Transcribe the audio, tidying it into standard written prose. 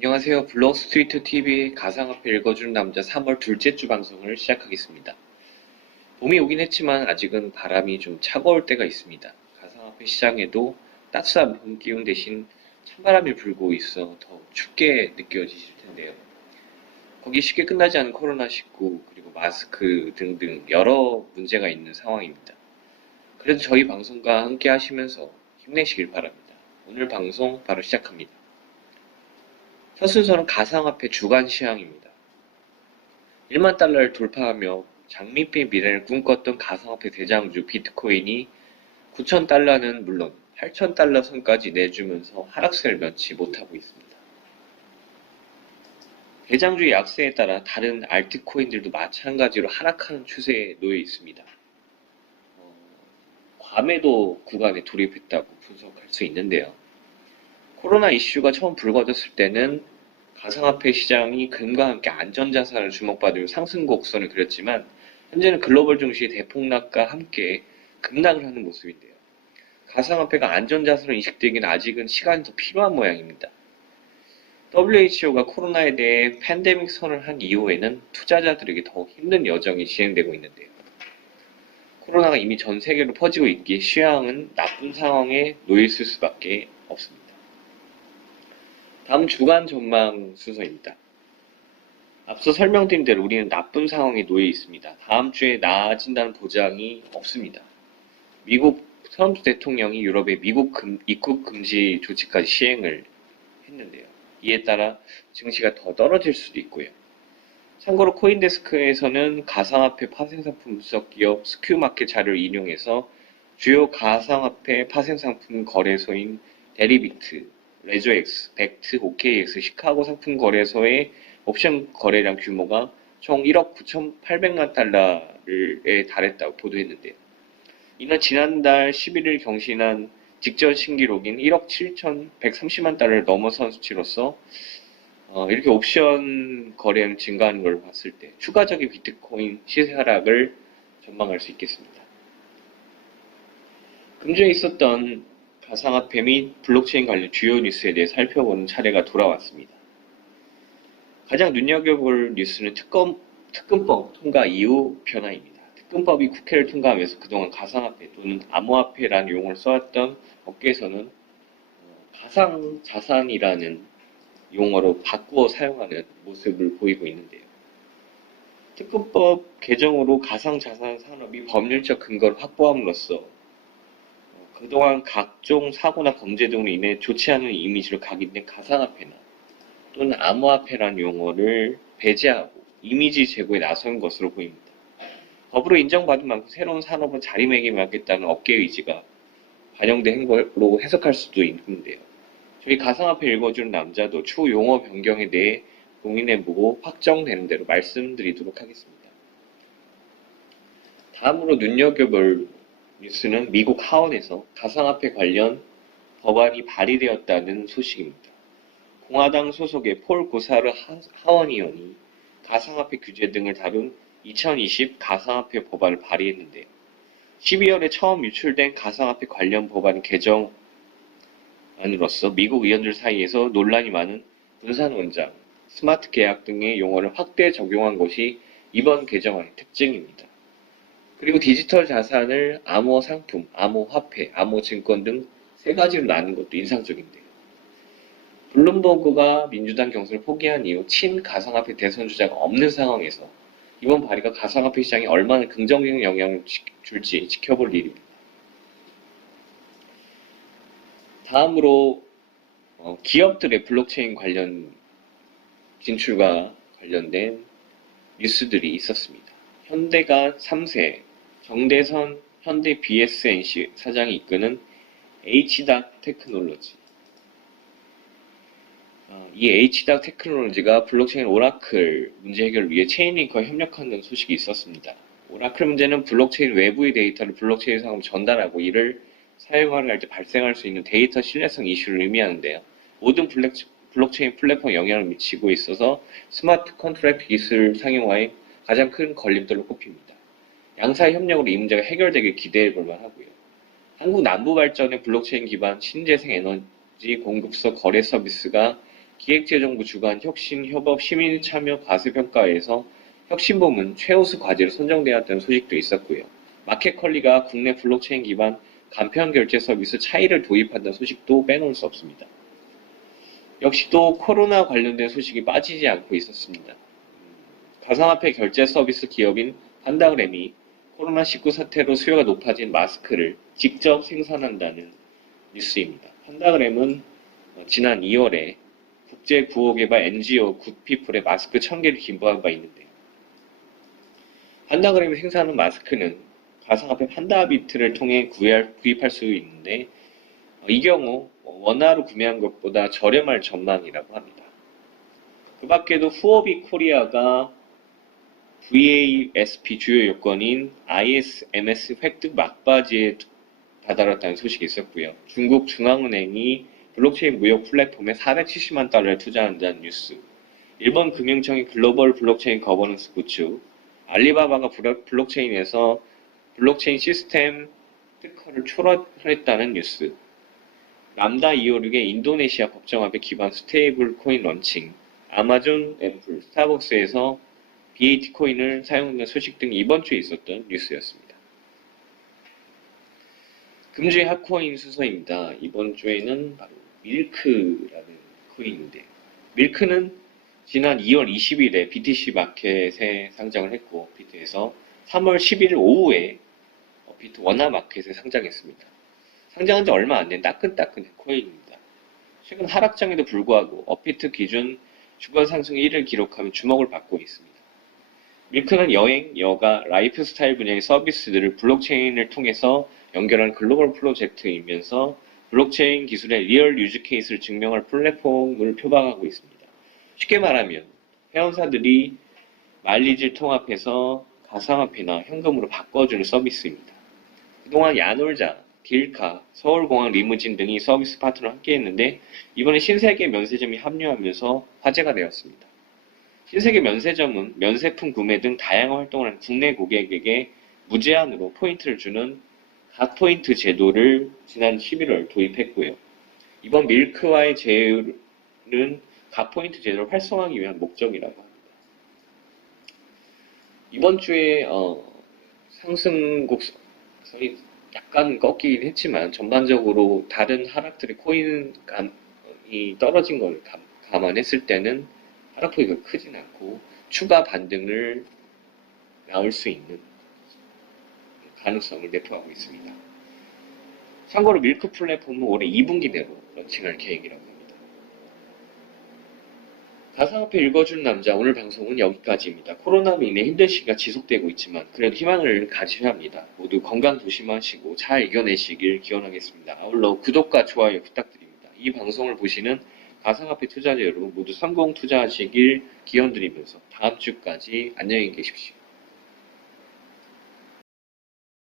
안녕하세요. 블록스트리트 TV의 가상화폐 읽어주는 남자 3월 둘째 주 방송을 시작하겠습니다. 봄이 오긴 했지만 아직은 바람이 좀 차가울 때가 있습니다. 가상화폐 시장에도 따스한 봄 기운 대신 찬바람이 불고 있어 더 춥게 느껴지실 텐데요. 거기 쉽게 끝나지 않은 코로나19 그리고 마스크 등등 여러 문제가 있는 상황입니다. 그래도 저희 방송과 함께 하시면서 힘내시길 바랍니다. 오늘 방송 바로 시작합니다. 첫 순서는 가상화폐 주간 시황입니다. 1만 달러를 돌파하며 장밋빛 미래를 꿈꿨던 가상화폐 대장주 비트코인이 9천 달러는 물론 8천 달러 선까지 내주면서 하락세를 면치 못하고 있습니다. 대장주의 약세에 따라 다른 알트코인들도 마찬가지로 하락하는 추세에 놓여 있습니다. 과매도 구간에 돌입했다고 분석할 수 있는데요. 코로나 이슈가 처음 불거졌을 때는 가상화폐 시장이 금과 함께 안전자산을 주목받으며 상승 곡선을 그렸지만 현재는 글로벌 증시의 대폭락과 함께 급락을 하는 모습인데요. 가상화폐가 안전자산으로 인식되기는 아직은 시간이 더 필요한 모양입니다. WHO가 코로나에 대해 팬데믹 선언을 한 이후에는 투자자들에게 더욱 힘든 여정이 진행되고 있는데요. 코로나가 이미 전 세계로 퍼지고 있기에 시황은 나쁜 상황에 놓여 있을 수밖에 없습니다. 다음 주간 전망 순서입니다. 앞서 설명드린 대로 우리는 나쁜 상황에 놓여 있습니다. 다음 주에 나아진다는 보장이 없습니다. 미국 트럼프 대통령이 유럽에 미국 입국 금지 조치까지 시행을 했는데요. 이에 따라 증시가 더 떨어질 수도 있고요. 참고로 코인데스크에서는 가상화폐 파생상품 분석 기업 스큐마켓 자료를 인용해서 주요 가상화폐 파생상품 거래소인 데리비트, 레저엑스, 벡트, OKX, 시카고 상품 거래소의 옵션 거래량 규모가 총 1억 9,800만 달러에 달했다고 보도했는데요. 이는 지난달 11일 경신한 직전 신기록인 1억 7,130만 달러를 넘어선 수치로서 이렇게 옵션 거래량 증가하는 걸 봤을 때 추가적인 비트코인 시세 하락을 전망할 수 있겠습니다. 금주에 있었던 가상화폐 및 블록체인 관련 주요 뉴스에 대해 살펴보는 차례가 돌아왔습니다. 가장 눈여겨볼 뉴스는 특검법 통과 이후 변화입니다. 특검법이 국회를 통과하면서 그동안 가상화폐 또는 암호화폐라는 용어를 써왔던 업계에서는 가상자산이라는 용어로 바꾸어 사용하는 모습을 보이고 있는데요. 특검법 개정으로 가상자산 산업이 법률적 근거를 확보함으로써 그동안 각종 사고나 범죄 등으로 인해 좋지 않은 이미지로 각인된 가상화폐나 또는 암호화폐라는 용어를 배제하고 이미지 제고에 나선 것으로 보입니다. 법으로 인정받은 만큼 새로운 산업은 자리매김하겠다는 업계 의지가 반영된 행보로 해석할 수도 있는데요. 저희 가상화폐 읽어주는 남자도 추후 용어 변경에 대해 고민해보고 확정되는 대로 말씀드리도록 하겠습니다. 다음으로 눈여겨볼 뉴스는 미국 하원에서 가상화폐 관련 법안이 발의되었다는 소식입니다. 공화당 소속의 폴 고사르 하원 의원이 가상화폐 규제 등을 다룬 2020 가상화폐 법안을 발의했는데요. 12월에 처음 유출된 가상화폐 관련 법안 개정안으로서 미국 의원들 사이에서 논란이 많은 분산원장, 스마트 계약 등의 용어를 확대 적용한 것이 이번 개정안의 특징입니다. 그리고 디지털 자산을 암호상품, 암호화폐, 암호증권 등 세 가지로 나눈 것도 인상적인데요. 블룸버그가 민주당 경선을 포기한 이후 친가상화폐 대선 주자가 없는 상황에서 이번 발의가 가상화폐 시장에 얼마나 긍정적인 영향을 줄지 지켜볼 일입니다. 다음으로 기업들의 블록체인 관련 진출과 관련된 뉴스들이 있었습니다. 현대가 3세 정대선 현대 BSNC 사장이 이끄는 H닥 테크놀로지. 이 H닥 테크놀로지가 블록체인 오라클 문제 해결을 위해 체인링크와 협력하는 소식이 있었습니다. 오라클 문제는 블록체인 외부의 데이터를 블록체인 상으로 전달하고 이를 사용하려 할 때 발생할 수 있는 데이터 신뢰성 이슈를 의미하는데요. 모든 블록체인 플랫폼에 영향을 미치고 있어서 스마트 컨트랙트 기술 상용화에 가장 큰 걸림돌로 꼽힙니다. 양사의 협력으로 이 문제가 해결되길 기대해 볼 만하고요. 한국 남부 발전의 블록체인 기반 신재생 에너지 공급소 거래 서비스가 기획재정부 주관 혁신, 협업, 시민 참여 과세평가에서 혁신부문 최우수 과제로 선정되었다는 소식도 있었고요. 마켓컬리가 국내 블록체인 기반 간편 결제 서비스 차이를 도입한다는 소식도 빼놓을 수 없습니다. 역시 또 코로나 관련된 소식이 빠지지 않고 있었습니다. 가상화폐 결제 서비스 기업인 판다그램이 코로나19 사태로 수요가 높아진 마스크를 직접 생산한다는 뉴스입니다. 판다그램은 지난 2월에 국제 구호개발 NGO 굿피플에 마스크 1000개를 기부한 바 있는데요. 판다그램이 생산하는 마스크는 가상화폐 판다비트를 통해 구입할 수 있는데 이 경우 원화로 구매한 것보다 저렴할 전망이라고 합니다. 그 밖에도 후오비 코리아가 VASP 주요 요건인 ISMS 획득 막바지에 다다랐다는 소식이 있었고요. 중국 중앙은행이 블록체인 무역 플랫폼에 470만 달러를 투자한다는 뉴스. 일본 금융청의 글로벌 블록체인 거버넌스 구축. 알리바바가 블록체인에서 블록체인 시스템 특허를 출원했다는 뉴스. 람다 256의 인도네시아 법정화폐 기반 스테이블 코인 런칭. 아마존, 애플, 스타벅스에서 BAT 코인을 사용하는 소식 등이 이번 주에 있었던 뉴스였습니다. 금주의 핫코인 순서입니다. 이번 주에는 바로 밀크라는 코인인데요. 밀크는 지난 2월 20일에 BTC 마켓에 상장을 했고, 비트에서 3월 11일 오후에 비트 원화 마켓에 상장했습니다. 상장한 지 얼마 안 된 따끈따끈한 코인입니다. 최근 하락장에도 불구하고 업비트 기준 주간 상승 1을 기록하며 주목을 받고 있습니다. 밀크는 여행, 여가, 라이프스타일 분야의 서비스들을 블록체인을 통해서 연결한 글로벌 프로젝트이면서 블록체인 기술의 리얼 유즈 케이스를 증명할 플랫폼을 표방하고 있습니다. 쉽게 말하면 회원사들이 마일리지를 통합해서 가상화폐나 현금으로 바꿔주는 서비스입니다. 그동안 야놀자, 딜카, 서울공항 리무진 등이 서비스 파트너로 함께했는데 이번에 신세계 면세점이 합류하면서 화제가 되었습니다. 신세계 면세점은 면세품 구매 등 다양한 활동을 하는 국내 고객에게 무제한으로 포인트를 주는 갓포인트 제도를 지난 11월 도입했고요. 이번 밀크와의 제휴는 갓포인트 제도를 활성화하기 위한 목적이라고 합니다. 이번 주에 상승 곡선이 약간 꺾이긴 했지만 전반적으로 다른 하락들의 코인이 떨어진 걸 감안했을 때는 하락폭이 크진 않고 추가 반등을 나올 수 있는 가능성을 내포하고 있습니다. 참고로 밀크 플랫폼은 올해 2분기 내로 런칭할 계획이라고 합니다. 가상화폐 읽어주는 남자 오늘 방송은 여기까지입니다. 코로나로 인해 힘든 시기가 지속되고 있지만 그래도 희망을 가지셔야 합니다. 모두 건강 조심하시고 잘 이겨내시길 기원하겠습니다. 아울러 구독과 좋아요 부탁드립니다. 이 방송을 보시는 가상화폐 투자자 여러분 모두 성공 투자하시길 기원드리면서 다음 주까지 안녕히 계십시오.